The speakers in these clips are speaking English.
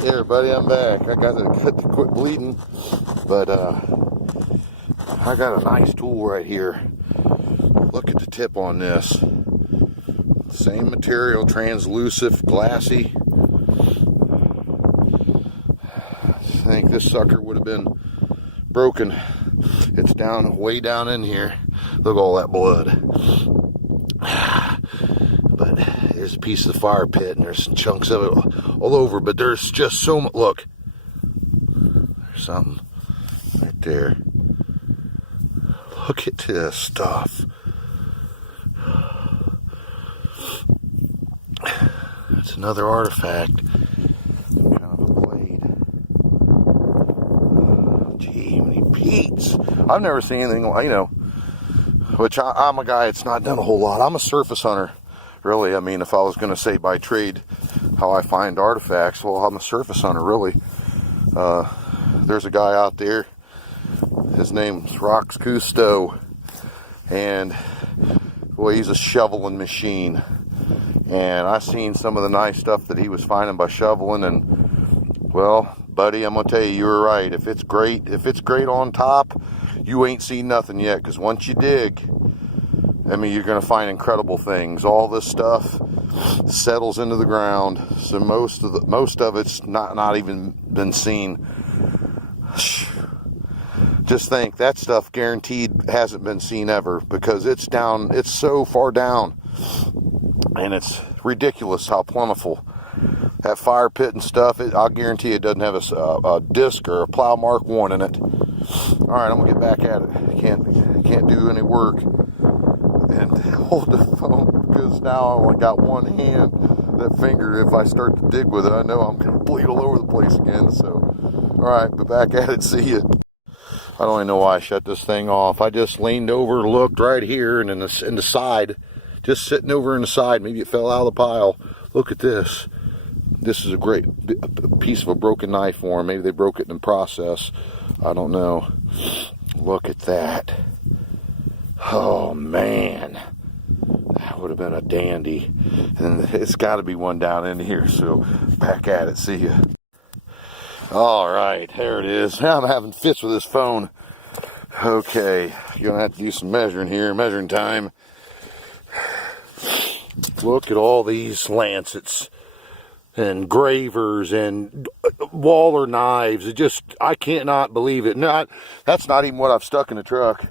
Hey everybody, I'm back. I got to quit bleeding, but I got a nice tool right here. Look at the tip on this. Same material, translucent, glassy. I think this sucker would have been broken. It's down, way down in here. Look at all that blood. But there's a piece of the fire pit, and there's some chunks of it all over, but there's just so much. Look, there's something right there. Look at this stuff. It's another artifact. Kind of a blade. Gee, many Pete's. I've never seen anything like, which I'm a guy that's not done a whole lot. I'm a surface hunter, really. I mean, if I was going to say by trade how I find artifacts, well, I'm a surface hunter, really. There's a guy out there. His name's Rox Cousteau, and boy, he's a shoveling machine. And I seen some of the nice stuff that he was finding by shoveling, and well, buddy, I'm gonna tell you, were right. If it's great on top, you ain't seen nothing yet. Because once you dig, I mean, you're gonna find incredible things. All this stuff settles into the ground, so most of it's not even been seen. Just think, that stuff guaranteed hasn't been seen ever, because it's down, it's so far down, and it's ridiculous how plentiful. That fire pit and stuff, I'll guarantee it doesn't have a disc or a plow mark 1 in it. Alright, I'm gonna get back at it. I can't do any work and hold the phone, because now I only got one hand. That finger, if I start to dig with it, I know I'm gonna bleed all over the place again. So alright, but back at it. See ya. I don't even know why I shut this thing off. I just leaned over, looked right here, and in the side, just sitting over in the side. Maybe it fell out of the pile. Look at this. This is a great piece of a broken knife form. Maybe they broke it in the process. I don't know. Look at that. Oh man, that would have been a dandy. And it's got to be one down in here. So back at it. See ya. All right, there it is. Now I'm having fits with this phone. Okay, you're gonna have to do some measuring here. Measuring time. Look at all these lancets and gravers and Waller knives. I can't not believe it. That's not even what I've stuck in the truck.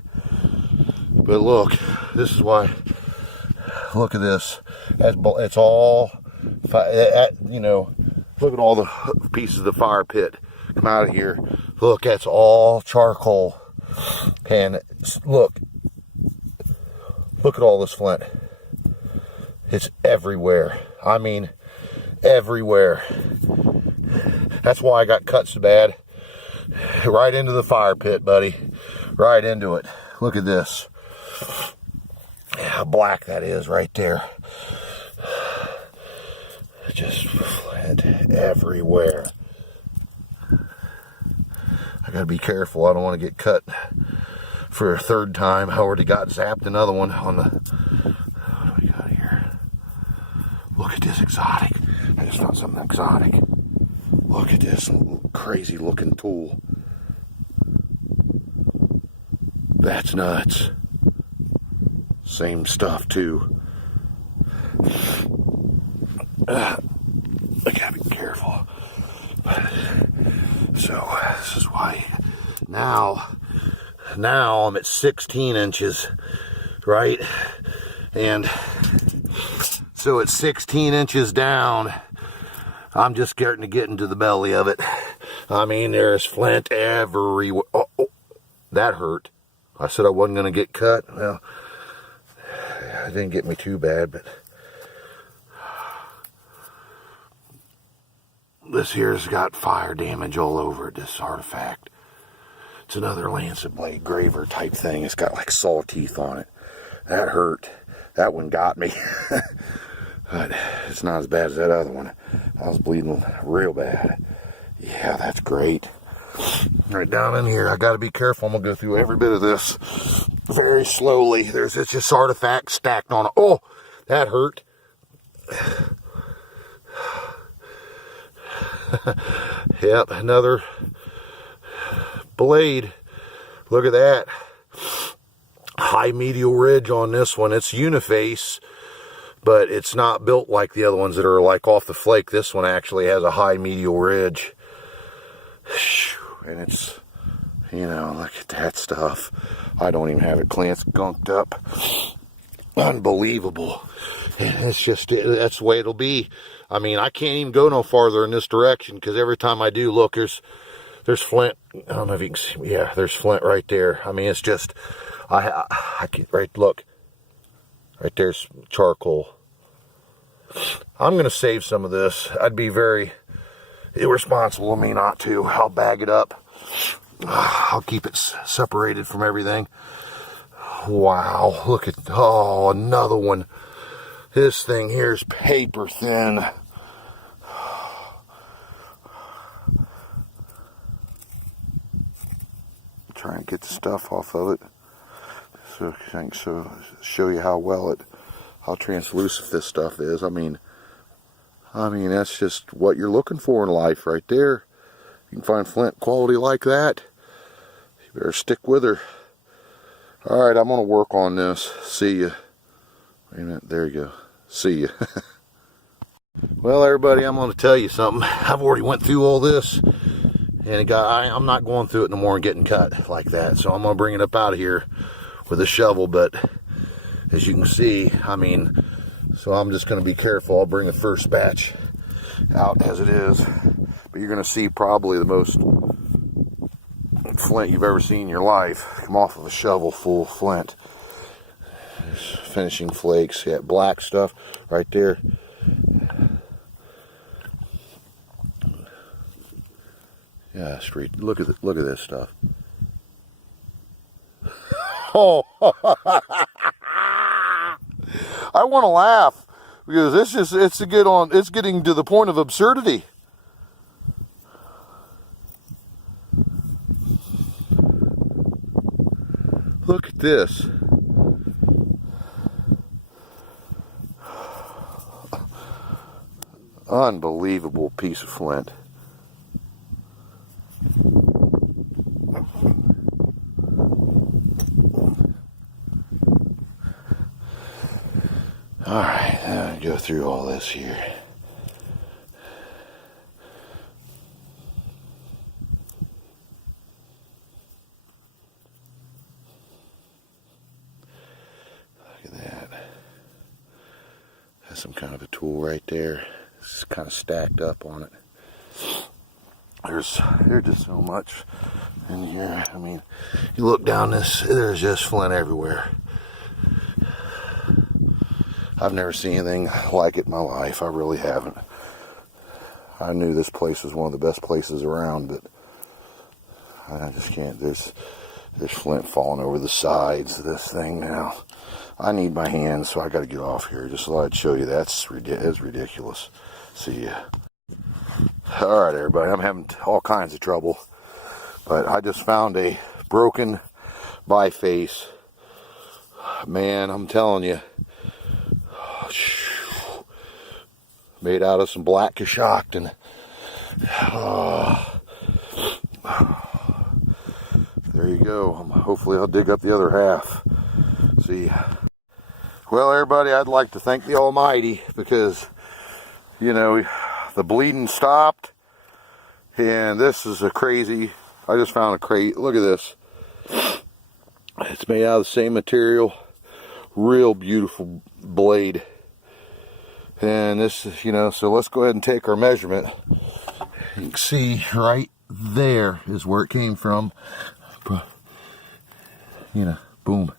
But look, this is why. Look at this. It's all, look at all the pieces of the fire pit come out of here. Look, that's all charcoal. And look at all this flint. It's everywhere. I mean, everywhere. That's why I got cut so bad. Right into the fire pit, buddy. Right into it. Look at this. How black that is right there. Just flint everywhere. I gotta be careful. I don't want to get cut for a third time. I already got zapped another one on the. What do we got here? Look at this exotic. I just found something exotic. Look at this crazy looking tool. That's nuts. Same stuff too. I gotta be careful. But, so this is why now I'm at 16 inches, right? And so at 16 inches down, I'm just starting to get into the belly of it. I mean, there's flint everywhere. Oh, that hurt. I said I wasn't going to get cut. Well, it didn't get me too bad, but this here's got fire damage all over it, this artifact. It's another lancet blade graver type thing. It's got like saw teeth on it. That hurt. That one got me. But it's not as bad as that other one. I was bleeding real bad. Yeah, that's great. Right down in here, I got to be careful. I'm going to go through every bit of this very slowly. There's just artifacts stacked on it. Oh, that hurt. Yep, another blade. Look at that. High medial ridge on this one. It's uniface, but it's not built like the other ones that are like off the flake. This one actually has a high medial ridge. And it's, you know, look at that stuff. I don't even have it gunked up. Unbelievable. And it's just, that's the way it'll be. I mean, I can't even go no farther in this direction because every time I do, look, there's flint. I don't know if you can see. Yeah, there's flint right there. I mean, it's just, I can, right, look. Right there's charcoal. I'm going to save some of this. I'd be very irresponsible of me not to. I'll bag it up. I'll keep it separated from everything. Wow, look at, oh, another one. This thing here is paper thin. Try and get the stuff off of it so I can show you how translucent this stuff is. I mean that's just what you're looking for in life right there. You can find flint quality like that, you better stick with her. Alright, I'm gonna work on this. See ya. Wait a minute, there you go. See ya. Well, everybody, I'm gonna tell you something. I've already went through all this, and I'm not going through it no more and getting cut like that. So I'm gonna bring it up out of here with a shovel. But as you can see, I mean, so I'm just gonna be careful. I'll bring the first batch out as it is. But you're gonna see probably the most flint you've ever seen in your life come off of a shovel full of flint. There's finishing flakes. Yeah, black stuff right there. Yeah, street. Look at this stuff. Oh, I want to laugh because it's getting to the point of absurdity. Look at this. Unbelievable piece of flint. Alright, now go through all this here. Look at that. That's some kind of a tool right there. It's kind of stacked up on it. There's just so much in here. I mean, you look down this, there's just flint everywhere. I've never seen anything like it in my life. I really haven't. I knew this place was one of the best places around, but I just can't. There's flint falling over the sides of this thing now. I need my hands, so I got to get off here. Just thought I'd show you that. It's ridiculous. See ya. All right, everybody. I'm having all kinds of trouble, but I just found a broken biface. Man, I'm telling you. Made out of some black Coshocton. There you go. Hopefully I'll dig up the other half. See. Well, everybody, I'd like to thank the Almighty because, you know, the bleeding stopped. And this is a crazy, I just found a crate. Look at this. It's made out of the same material. Real beautiful blade. And this is, you know, so let's go ahead and take our measurement. You can see right there is where it came from. You know, boom.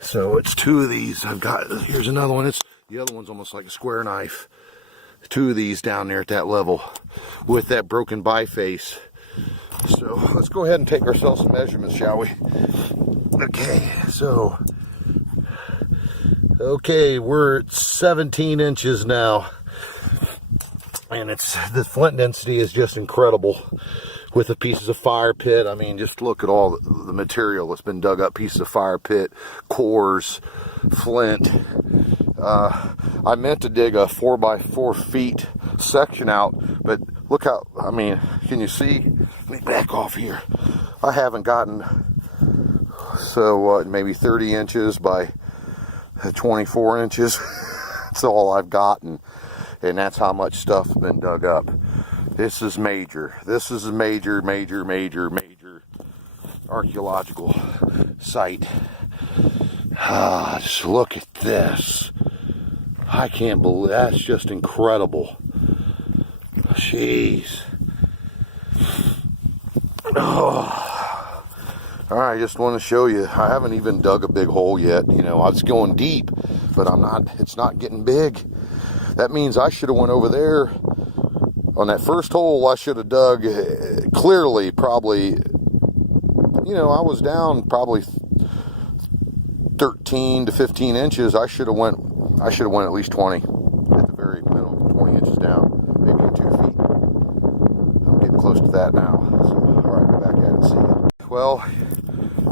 So it's two of these. I've got, here's another one. The other one's almost like a square knife. Two of these down there at that level with that broken biface. So let's go ahead and take ourselves some measurements, shall we? Okay, so we're at 17 inches now, and the flint density is just incredible with the pieces of fire pit. I mean, just look at all the material that's been dug up. Pieces of fire pit, cores, flint. I meant to dig a 4x4 feet section out, but look how, I mean, can you see? Let me back off here. I haven't gotten, so what, maybe 30 inches by 24 inches. That's all I've gotten, and that's how much stuff's been dug up. This is major. This is a major archaeological site. Just look at this. I can't believe, that's just incredible. Jeez. Oh. All right, I just want to show you. I haven't even dug a big hole yet. You know, I was going deep, but it's not getting big. That means I should have went over there on that first hole. I should have dug clearly, probably, you know, I was down probably 13 to 15 inches. I should have went at least 20, at the very minimum, 20 inches down, maybe 2 feet. I'm getting close to that now. So, all right, go back at it and see you. Well,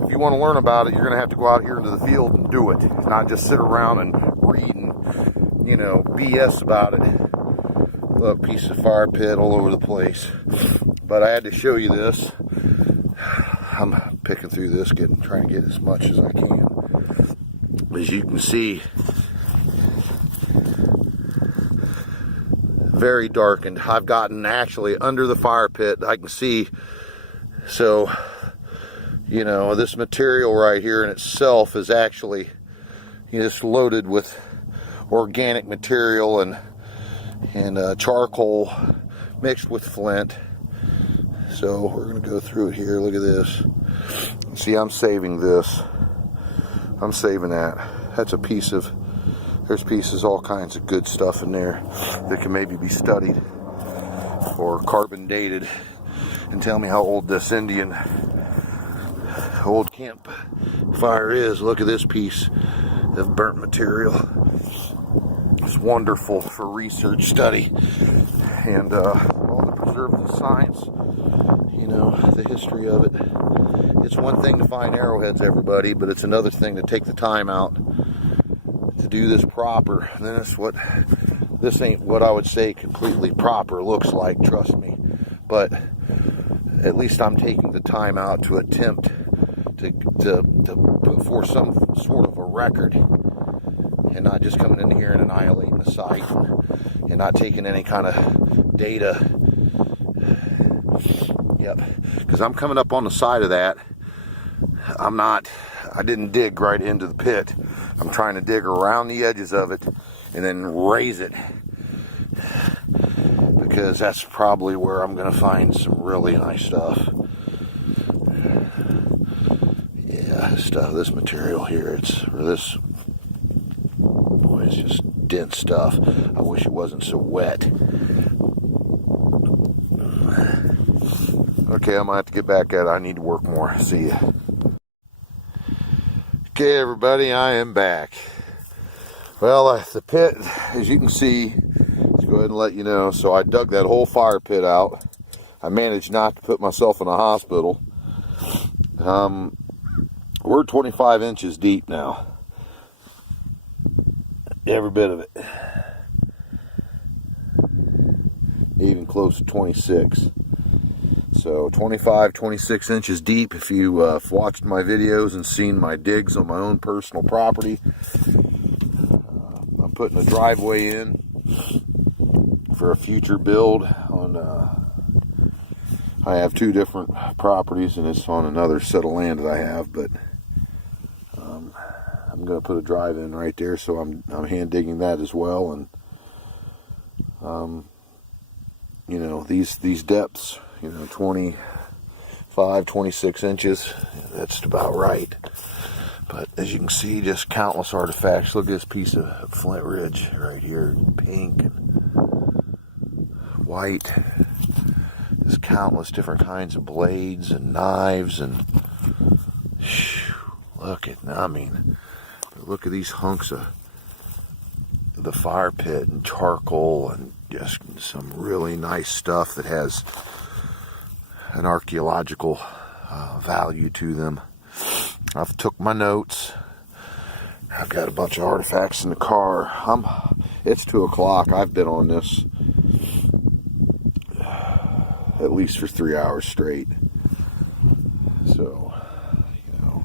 if you want to learn about it, you're going to have to go out here into the field and do it, not just sit around and read and, you know, BS about it. Look, piece of fire pit all over the place. But I had to show you this. I'm picking through this, trying to get as much as I can. As you can see, very darkened. I've gotten actually under the fire pit. I can see, so, you know, this material right here in itself is actually, you know, it's loaded with organic material and charcoal mixed with flint. So we're going to go through it here. Look at this. See, I'm saving this. I'm saving that. That's a piece of, there's pieces, all kinds of good stuff in there that can maybe be studied or carbon dated and tell me how old this old campfire is. Look at this piece of burnt material. It's wonderful for research study and all the preservative science, you know, the history of it. It's one thing to find arrowheads, everybody, but it's another thing to take the time out to do this proper. And this ain't what I would say completely proper looks like, trust me. But at least I'm taking the time out to attempt to put forth some sort of a record, and not just coming in here and annihilating the site and not taking any kind of data. Yep, because I'm coming up on the side of that. I didn't dig right into the pit. I'm trying to dig around the edges of it and then raise it, because that's probably where I'm going to find some really nice stuff. Yeah, this material here, it's just dense stuff. I wish it wasn't so wet. Okay, I'm gonna have to get back at it. I need to work more. See ya. Okay, everybody, I am back. Well, the pit, as you can see, let's go ahead and let you know. So I dug that whole fire pit out. I managed not to put myself in a hospital. We're 25 inches deep now. Every bit of it. Even close to 26. So 25, 26 inches deep. If you watched my videos and seen my digs on my own personal property, I'm putting a driveway in for a future build on, I have 2 different properties, and it's on another set of land that I have, but I'm going to put a drive in right there, so I'm hand digging that as well. And you know, these depths, you know, 25, 26 inches, that's about right. But as you can see, just countless artifacts. Look at this piece of flint ridge right here, pink and white. There's countless different kinds of blades and knives, and look at these hunks of the fire pit and charcoal and just some really nice stuff that has an archaeological value to them. I've took my notes. I've got a bunch of artifacts in the car. It's 2 o'clock. I've been on this at least for 3 hours straight. So, you know,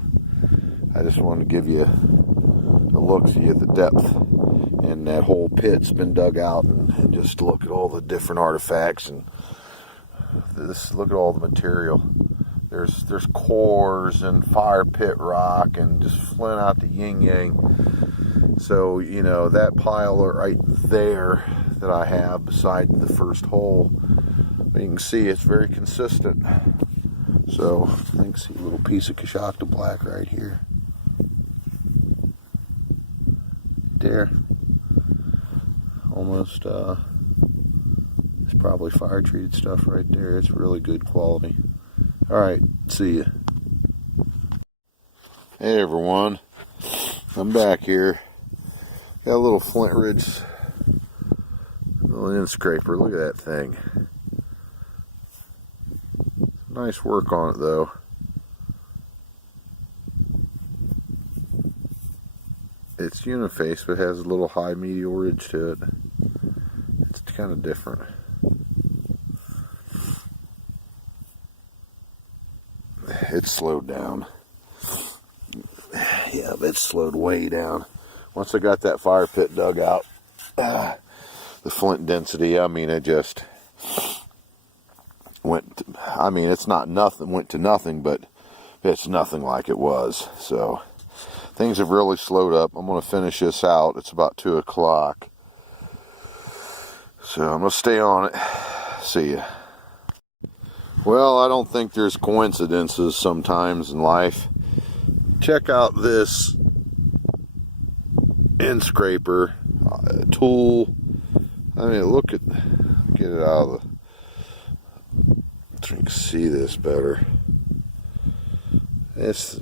I just wanted to give you a look-see at the depth. And that whole pit's been dug out, and just look at all the different artifacts, and look at all the material. There's cores and fire pit rock and just flint out the yin yang. So, you know, that pile right there that I have beside the first hole, you can see it's very consistent. So you can see a little piece of Coshocton black right here. There. Almost, it's probably fire treated stuff right there. It's really good quality. Alright, see ya. Hey everyone, I'm back here. Got a little Flint Ridge, little end scraper. Look at that thing. Nice work on it though. It's uniface, but has a little high medial ridge to it. It's kind of different. It's slowed down. Yeah, it's slowed way down. Once I got that fire pit dug out, the flint density, I mean, it just went to, I mean, it's not nothing, went to nothing, but it's nothing like it was. So things have really slowed up. I'm going to finish this out. It's about 2 o'clock. So I'm going to stay on it. See ya. Well, I don't think there's coincidences sometimes in life. Check out this end scraper tool. I mean, look at, get it out of the, so you can see this better. It's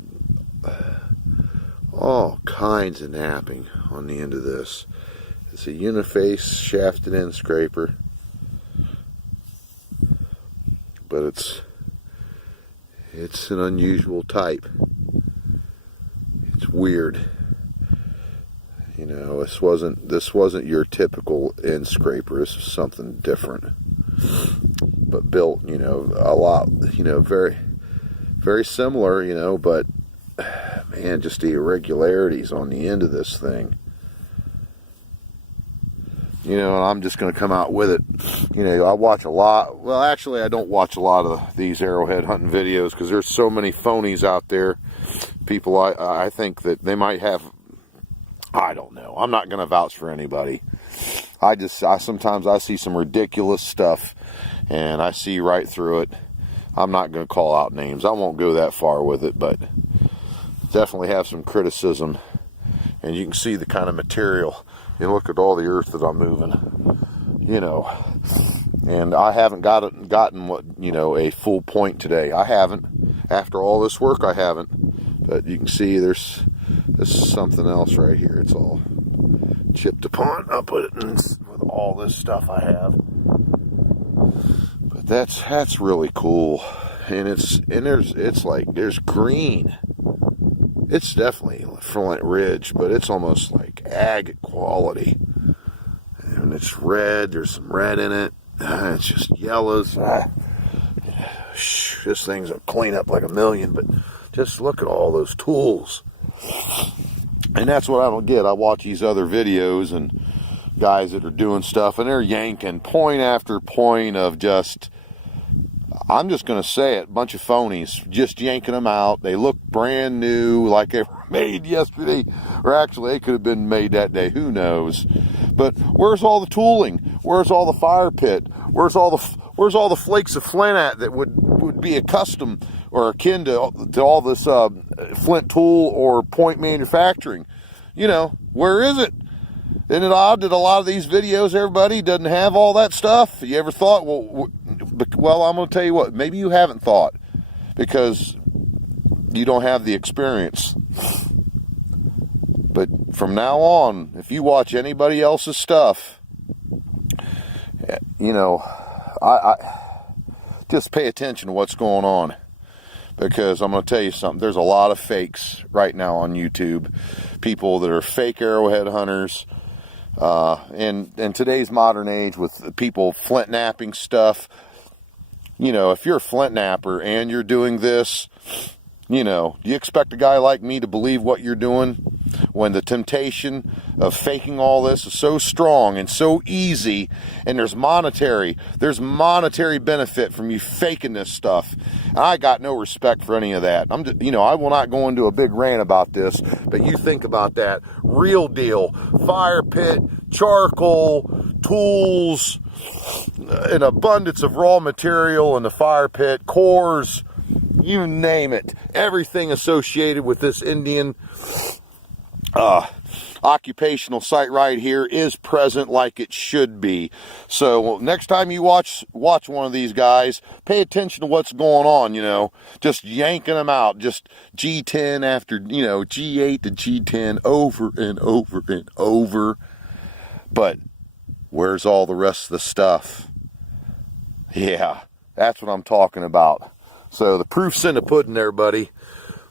all kinds of napping on the end of this. It's a uniface shafted end scraper, but it's an unusual type. It's weird. You know, this wasn't your typical end scraper. This is something different, but built, you know, a lot, you know, very, very similar, you know, but man, just the irregularities on the end of this thing. You know, and I'm just going to come out with it. You know, I watch a lot. Well, actually, I don't watch a lot of these arrowhead hunting videos because there's so many phonies out there. People, I think that they might have, I don't know. I'm not going to vouch for anybody. Sometimes I see some ridiculous stuff and I see right through it. I'm not going to call out names. I won't go that far with it, but definitely have some criticism. And you can see the kind of material. You look at all the earth that I'm moving, you know, and I haven't gotten what, you know, a full point today. I haven't. After all this work, I haven't. But you can see this is something else right here. It's all chipped upon. I'll put it in with all this stuff I have. But that's really cool. And there's green. It's definitely Flint Ridge, but it's almost like agate quality. And it's red. There's some red in it. It's just yellows. This thing's a clean up like a million, but just look at all those tools. And that's what I don't get. I watch these other videos and guys that are doing stuff, and they're yanking point after point of just, I'm just going to say it, bunch of phonies, just yanking them out. They look brand new, like they were made yesterday, or actually they could have been made that day, who knows. But where's all the tooling? Where's all the fire pit? Where's all the flakes of flint at that would be accustomed or akin to all this flint tool or point manufacturing? You know, where is it? Isn't it odd that a lot of these videos, everybody doesn't have all that stuff? You ever thought, well, I'm going to tell you what, maybe you haven't thought because you don't have the experience. But from now on, if you watch anybody else's stuff, you know, I just pay attention to what's going on. Because I'm going to tell you something, there's a lot of fakes right now on YouTube. People that are fake arrowhead hunters. In today's modern age with people flint napping stuff, you know, if you're a flint napper and you're doing this, you know, do you expect a guy like me to believe what you're doing when the temptation of faking all this is so strong and so easy, and there's monetary benefit from you faking this stuff? I got no respect for any of that. I'm just, you know, I will not go into a big rant about this, but you think about that. Real deal. Fire pit, charcoal, tools, an abundance of raw material in the fire pit, cores, you name it. Everything associated with this Indian occupational site right here is present like it should be. So next time you watch one of these guys, pay attention to what's going on, you know. Just yanking them out, just G10 after, you know, G8 to G10 over and over and over. But where's all the rest of the stuff? Yeah, that's what I'm talking about. So the proof's in the pudding there, buddy.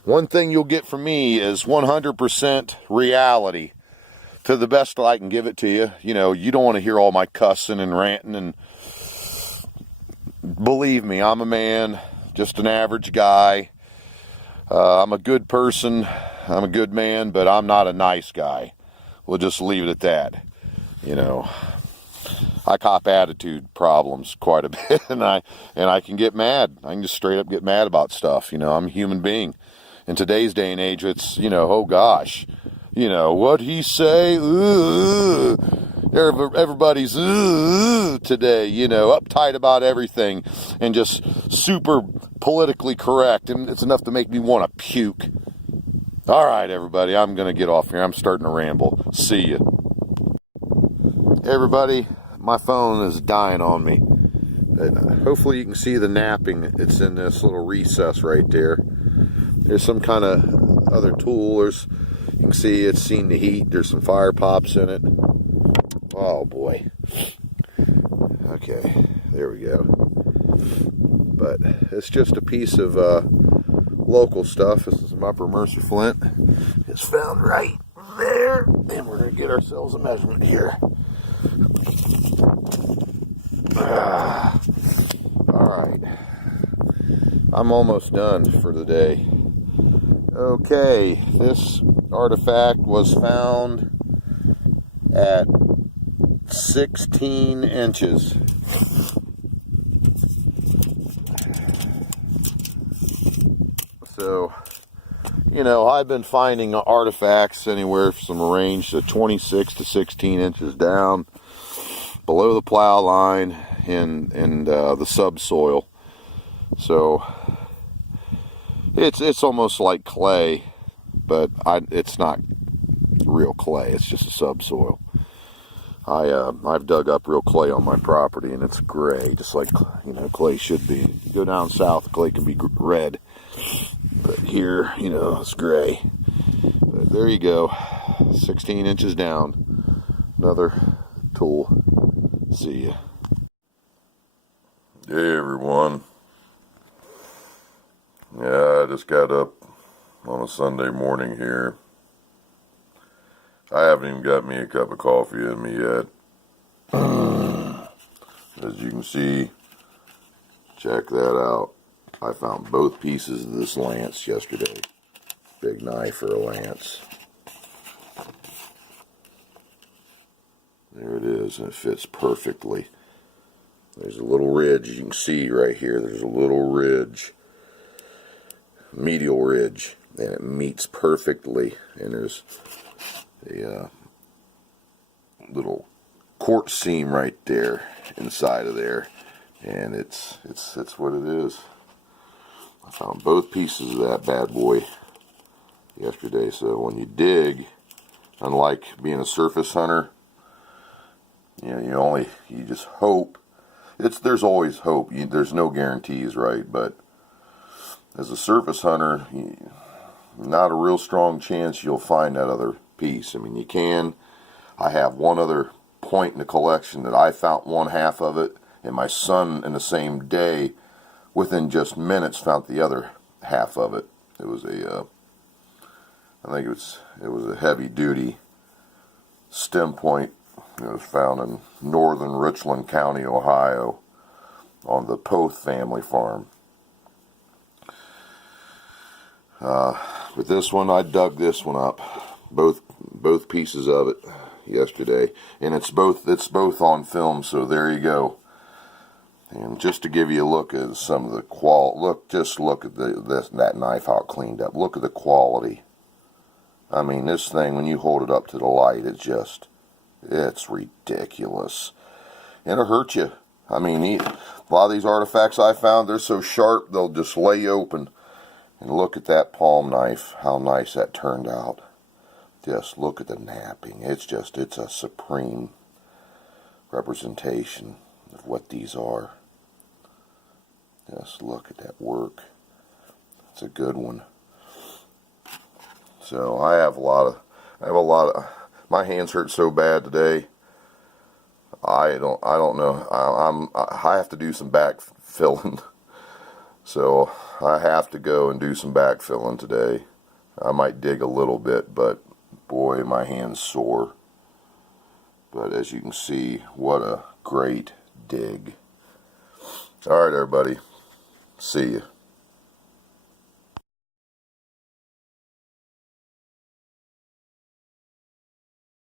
One thing you'll get from me is 100% reality, to the best I can give it to you. You know, you don't want to hear all my cussing and ranting, and believe me, I'm a man, just an average guy. I'm a good person, I'm a good man, but I'm not a nice guy. We'll just leave it at that. You know, I cop attitude problems quite a bit, and I can get mad. I can just straight up get mad about stuff. You know, I'm a human being. In today's day and age, it's, you know, oh gosh, you know, what'd he say? Ooh, everybody's today, you know, uptight about everything and just super politically correct, and it's enough to make me want to puke. All right, everybody, I'm gonna get off here. I'm starting to ramble. See you. Hey everybody, my phone is dying on me. Hopefully you can see the napping. It's in this little recess right there. There's some kind of other tool. You can see it's seen the heat. There's some fire pops in it. Oh boy. Okay, there we go. But it's just a piece of local stuff. This is some Upper Mercer flint. It's found right there. And we're going to get ourselves a measurement here. Alright, I'm almost done for the day. Okay, this artifact was found at 16 inches. So, you know, I've been finding artifacts anywhere from a range of 26 to 16 inches down, below the plow line, in the subsoil. So it's almost like clay, but it's not real clay. It's just a subsoil. I've dug up real clay on my property, and it's gray, just like, you know, clay should be. You go down south, clay can be red, but here, you know, it's gray. But there you go, 16 inches down. Another tool. See ya. Hey everyone. Yeah, I just got up on a Sunday morning here. I haven't even got me a cup of coffee in me yet. As you can see, check that out. I found both pieces of this lance yesterday. Big knife for a lance. There it is, and it fits perfectly. There's a little ridge, you can see right here, there's a little ridge, medial ridge, and it meets perfectly, and there's a little quartz seam right there inside of there, and it's what it is. I found both pieces of that bad boy yesterday. So when you dig, unlike being a surface hunter, you know, you just hope. There's always hope. There's no guarantees, right? But as a surface hunter, not a real strong chance you'll find that other piece. I mean, you can. I have one other point in the collection that I found one half of it, and my son in the same day, within just minutes, found the other half of it. It was I think it was a heavy duty stem point. It was found in northern Richland County, Ohio. on the Poth family farm. But this one, I dug this one up, both pieces of it yesterday, and it's both on film. So there you go. And just to give you a look at some of the just look at that knife, how it cleaned up. Look at the quality. I mean, this thing, when you hold it up to the light, it's ridiculous. And it'll hurt you. I mean, a lot of these artifacts I found, they're so sharp, they'll just lay open. And look at that palm knife, how nice that turned out. Just look at the napping. It's a supreme representation of what these are. Just look at that work. It's a good one. So I have a lot of, my hands hurt so bad today. I don't know. I have to do some back filling. So I have to go and do some back filling today. I might dig a little bit, but boy, my hands sore. But as you can see, what a great dig. All right, everybody. See you.